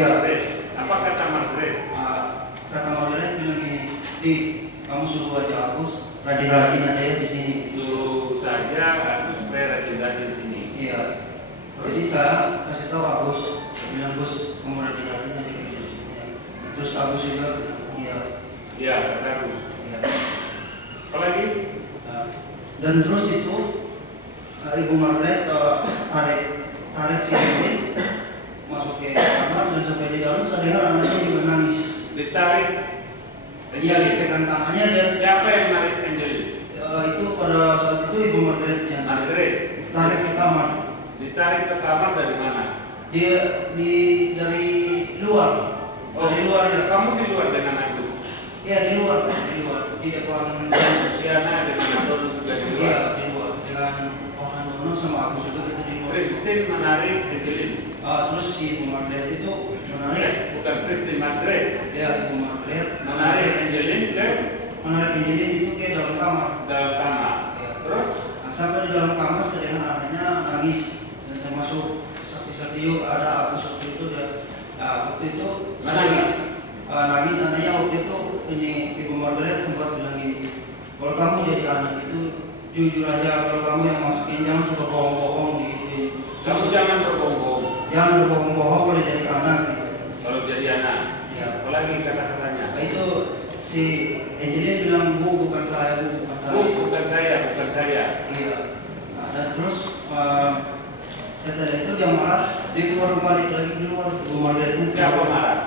Ya, Apa kata Margaret? kata Margaret bilang gini, di kamu suruh aja Agus rajin-rajin aja ya di sini. Suruh saja aku supaya rajin-rajin di sini. Iya. Jadi saya kasih tahu Agus, bilang Gus kamu rajin-rajin aja kerja di sini. Terus Agus juga bilang iya. Iya, kata Agus. Iya. Apa lagi? Dan terus itu Ibu Margaret tarik si Edwin masuk ke kamar dan sampai di dalam saya dengar anaknya juga nangis. Ditarik. Iya, dipegang tangannya dan Siapa yang narik Angelin? itu pada saat itu Ibu Margaret yang Margaret. tarik ke kamar. Ditarik ke kamar dari mana? Dia dari luar. Dari luar ya. Kamu di luar dengan Agus. Iya di luar, di depan. Siana dengan Anton juga di luar. Iya di luar dengan orang Dono sama Agus juga itu di luar. Christine menarik Angelin. Terus si Ibu Margaret itu menarik. Bukan Christine, Margaret. Ya Ibu Margaret Menarik Angelin ke Angelin itu ke dalam kamar. dalam kamar. Ya. Terus Sampai di dalam kamar saya dengar anaknya nangis dan termasuk saksi-saksi juga ada Agus waktu itu waktu itu menangis. Nangis anaknya waktu itu ini Ibu Margaret sempat bilang gini, kalau kamu jadi anak itu jujur aja, kalau kamu yang masukin jangan suka bohong-bohong gitu. Kamu jangan berbohong. Jangan berbohong-bohong kalau jadi anak gitu. Kalau jadi anak. Ya. Apalagi kata-katanya. Itu si Angelina bilang bu bukan saya. Bukan saya. Iya. Dan terus setelah itu dia marah, dia keluar balik lagi di luar. Ibu Margaret itu Siapa marah?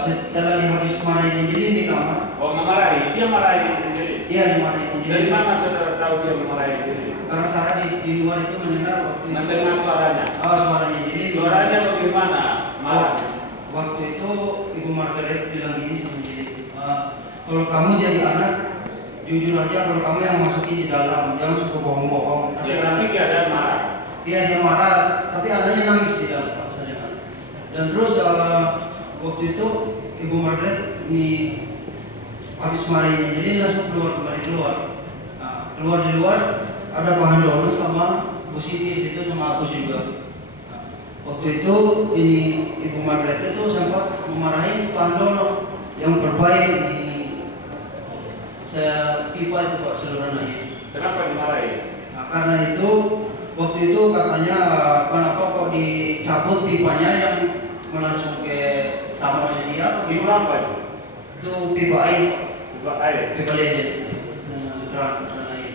setelah dia habis marahin Angelina di kamar. Oh, memarahi. Dia marahi Angelin. Iya dimarahin Angelina. Dari mana saudara tahu dia memarahi Angelin? Karena saya di luar itu mendengar waktu itu. Mendengar suaranya. Suaranya Angelina. Suaranya bagaimana? Marah. Waktu itu Ibu Margaret bilang gini sama Angelina, kalau kamu jadi anak, jujur aja kalau kamu yang masukin di dalam, jangan suka bohong-bohong. Tapi dia ada marah. Dia marah, tapi adanya nangis di dalam. Dan terus waktu itu Ibu Margaret ini habis marahin jadi langsung kembali keluar. Keluar di luar ada Pak Handono sama Bu Siti di situ sama Agus juga. Waktu itu ini Ibu Margaret itu sempat memarahi Pak Handono yang terbaik di pipa itu Pak saluran air. Kenapa dimarahi? Karena itu waktu itu katanya kenapa kok dicabut pipanya yang langsung ke tamannya dia? Pipa apa itu? Itu pipa air. Pipa air. Pipa lede. Sekarang air.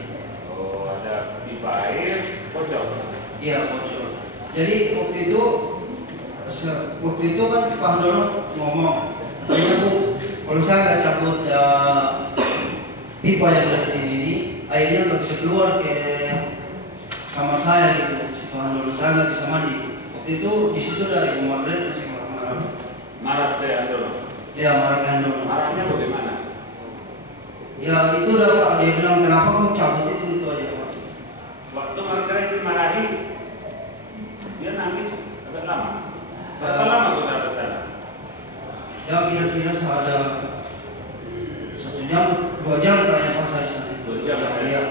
Oh, ada pipa air bocor. Iya bocor. Jadi waktu itu kan Pak Handono ngomong, Bu, kalau saya nggak cabut pipa yang dari sini ini, airnya nggak bisa keluar ke kamar saya gitu. Si Pak Handono saya nggak bisa mandi. Waktu itu di situ ada Ibu Margaret masih marah-marah. Marah ke Andono. Ya marah ke Handono. Marahnya bagaimana? Ya itu udah Pak, dia bilang kenapa kamu cabut itu aja Pak. Waktu Margaret dimarahi, dia nangis agak lama. Berapa lama sudah ke sana? Ya kira-kira ada 1 jam, 2 jam kayaknya pas saya sana. 2 jam. Iya,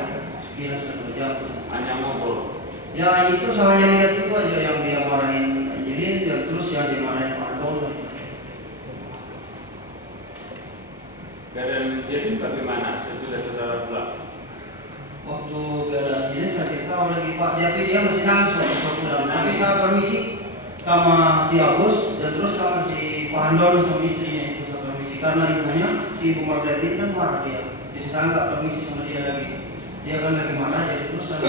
kira 1 jam. Hanya ngobrol. Ya itu saya lihat itu aja yang dia marahin Angelin, dan terus yang dimarahin Pak Handono. Keadaan Angelin bagaimana sesudah saudara pulang? Waktu keadaan ini saya tahu lagi Pak, tapi dia masih nangis waktu saya pulang. Tapi saya permisi sama si Agus dan terus sama si Pak Handono sama istrinya itu saya permisi karena ibunya si Ibu Margaret ini kan marah dia. Jadi saya nggak permisi sama dia lagi. Dia kan lagi marah jadi terus saya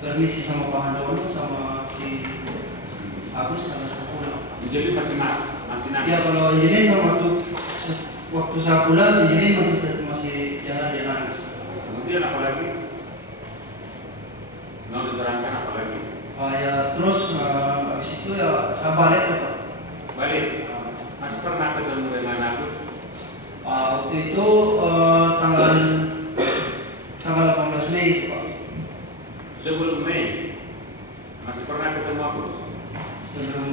permisi sama Pak Handono sama si Agus sama saya pulang. Angelin masih nangis. Ya kalau Angelin sama waktu saya pulang Angelin masih jalan dia nangis. Kemudian apa lagi? Mau diterangkan apa lagi? Ya terus habis itu ya saya balik Pak. Balik. Mas pernah ketemu dengan Agus? Waktu itu tanggal 18 Mei Pak. Sebelum Mei masih pernah ketemu Agus? Sebelum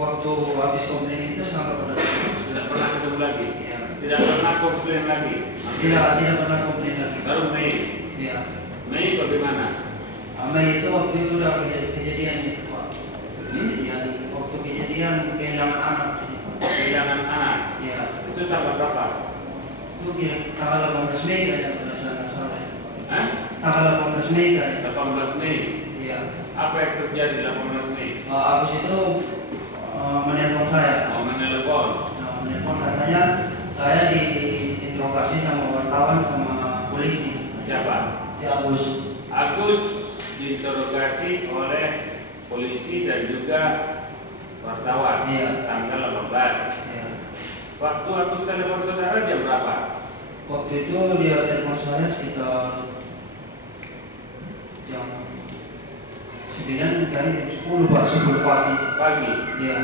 waktu habis komplain itu saya nggak pernah. Tidak pernah ketemu lagi? Ya. Tidak pernah komplain lagi? Tidak pernah komplain lagi. Baru Mei? Ya. Mei bagaimana? Mei itu waktu itu udah kejadian itu Pak. Kejadian waktu kejadian kehilangan anak. kehilangan anak. Iya. Itu tanggal berapa? Itu tanggal 18 Mei kayaknya kalau nggak salah. Hah? Tanggal 18 Mei kayaknya. 18 Mei. Iya. Apa yang terjadi 18 Mei? Agus itu menelpon saya. Mau menelpon. Menelpon katanya saya diinterogasi sama wartawan sama polisi. Siapa? Si Agus. Agus diinterogasi oleh polisi dan juga wartawan. Iya. Tanggal 18. Iya. Waktu Agus telepon saudara jam berapa? Waktu itu dia telepon saya sekitar jam 9 kayaknya 10 Pak, 10 pagi. Pagi. Iya.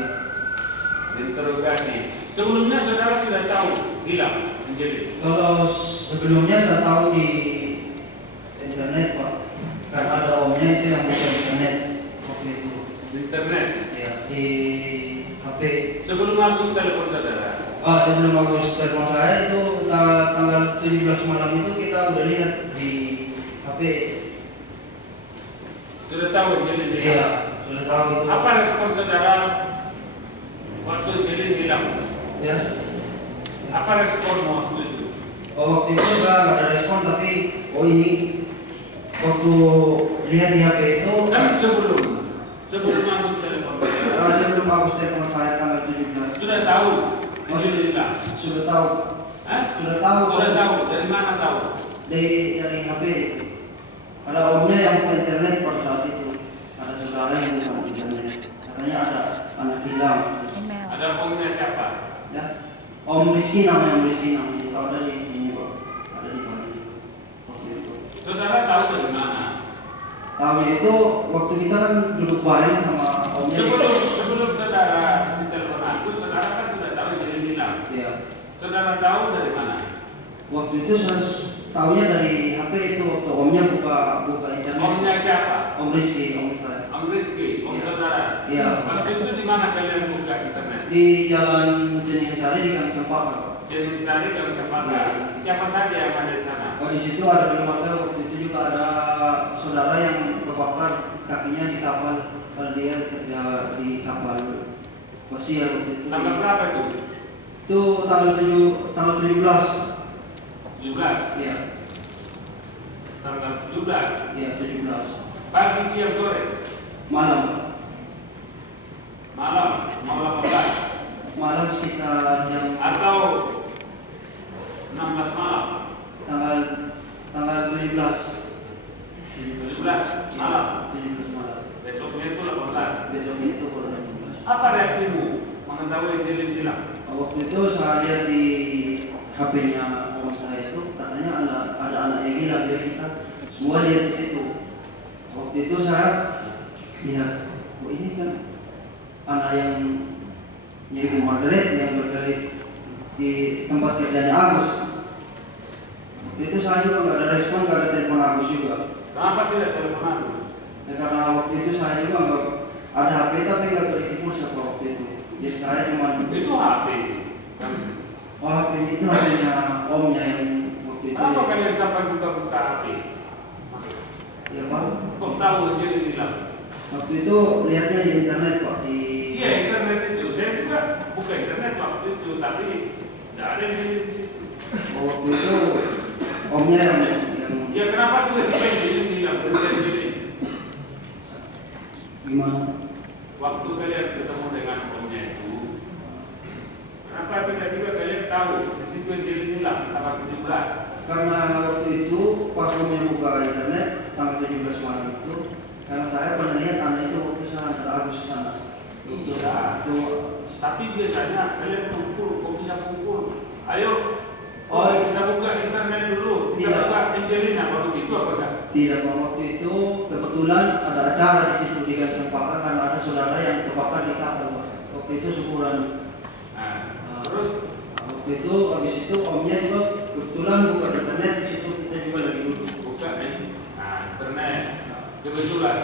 Diinterogasi. Sebelumnya saudara sudah tahu hilang Angelin. Kalau sebelumnya saya tahu di internet Pak, karena ada omnya itu yang buka internet waktu itu. Di internet. Ya, di HP. Sebelum Agus telepon saudara. Sebelum Agus telepon saya itu tanggal 17 malam itu kita udah lihat di HP. Sudah tahu Angelin hilang. Iya, sudah tahu itu. Apa respon saudara waktu Angelin hilang? Ya. Apa respon waktu itu? Waktu itu saya nggak ada respon, tapi ini waktu lihat di HP itu Kan sebelum Agus telepon. sebelum Agus telepon saya tanggal 17 Sudah tahu Angelin hilang. sudah tahu. Hah? Sudah tahu. Sudah tahu. Dari mana tahu? Dari HP. Ada omnya yang buka internet pada saat itu. Ada saudara yang buka internet. Katanya ada anak hilang. Ada omnya siapa? Ya. Om Rizky namanya. Kalau ada di sini Pak. Ada di mana? Waktu itu. Saudara tahu dari mana? Tahunnya itu waktu kita kan duduk bareng sama omnya. Sebelum saudara ditelepon Agus, saudara kan sudah tahu Angelin hilang. Iya. Saudara tahu dari mana? Waktu itu saya tahunya dari HP itu waktu omnya buka internet. Omnya siapa? Om Rizky, om saya. Om Rizky, om Iya. saudara. Iya. Waktu itu di mana kalian buka internet? Di Jalan Jening Sari di Kang Cempaka. Jening Sari dan Cempaka. Iya. Siapa saja yang ada di sana? Di situ ada hotel. Waktu itu juga ada saudara yang terbakar kakinya di kapal. Kalau dia kerja di kapal Wasir waktu itu. Tanggal berapa itu? Itu tanggal 17. 17. Iya. Tanggal 17. Iya, 17. Pagi, siang, sore. Malam. Malam, mau 18. Malam sekitar jam Atau 16 malam. tanggal 17. 17 malam. 17 malam. Besoknya itu 18. Besoknya itu kalau 17. Apa reaksimu mengetahui Angelin hilang? Waktu itu saya lihat di HP-nya om saya itu katanya ada anak yang hilang dari kita. Semua lihat di situ. Waktu itu saya lihat, ini kan anak yang Ibu Margaret yang bergerak di tempat kerjanya Agus. Waktu itu saya juga nggak ada respon, nggak ada telepon Agus juga. Kenapa tidak telepon Agus? Ya, karena waktu itu saya juga nggak ada HP tapi nggak berisi pulsa waktu itu. Jadi saya cuma Itu HP. HP itu HP-nya omnya yang waktu itu. Kenapa kalian sampai buka-buka HP? Ya Pak. Kok tahu Angelin hilang? Waktu itu lihatnya di internet Pak di. Iya, internet itu. Saya juga buka internet waktu itu, tapi tidak ada Angelin di situ. Waktu itu omnya yang Ya kenapa tiba-tiba Angelin hilang? Berarti Angelin. gimana? Waktu kalian ketemu dengan omnya itu, kenapa tiba-tiba kalian tahu di situ Angelin hilang tanggal 17? Karena waktu itu pas omnya buka internet tanggal 17 malam itu, karena saya pernah lihat anak itu waktu saya antar Agus ke sana. Iya. Itu Tapi biasanya kalian kumpul, kok bisa kumpul? Ayo, Oh, kita buka internet dulu, kita Tidak. buka Angelin, apa begitu apa enggak? tidak Pak, waktu itu kebetulan ada acara di situ di Kang Cempaka karena ada saudara yang terbakar di kapal Pak. Waktu itu syukuran. Nah, terus Waktu itu habis itu omnya juga kebetulan buka internet di situ kita juga lagi duduk. buka internet, kebetulan.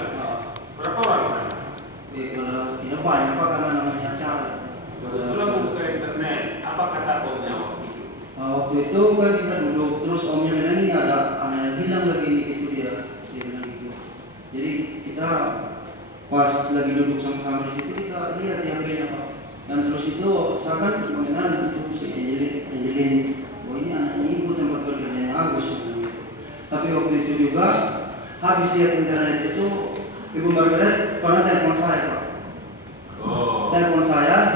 Berapa orang sana? Kalau tidak banyak Pak karena namanya acara. Kebetulan buka internet, apa kata omnya waktu itu? Waktu itu kan kita duduk terus omnya bilang ini ada anak yang hilang lagi ini gitu dia bilang gitu. Jadi kita pas lagi duduk sama-sama di situ kita lihat di HP-nya Pak. Dan terus itu saya kan mengenal itu si Angelin, oh ini anaknya ibu tempat kerjanya Agus. Tapi waktu itu juga habis lihat internet itu Ibu Margaret pernah telepon saya, Pak. Telepon saya.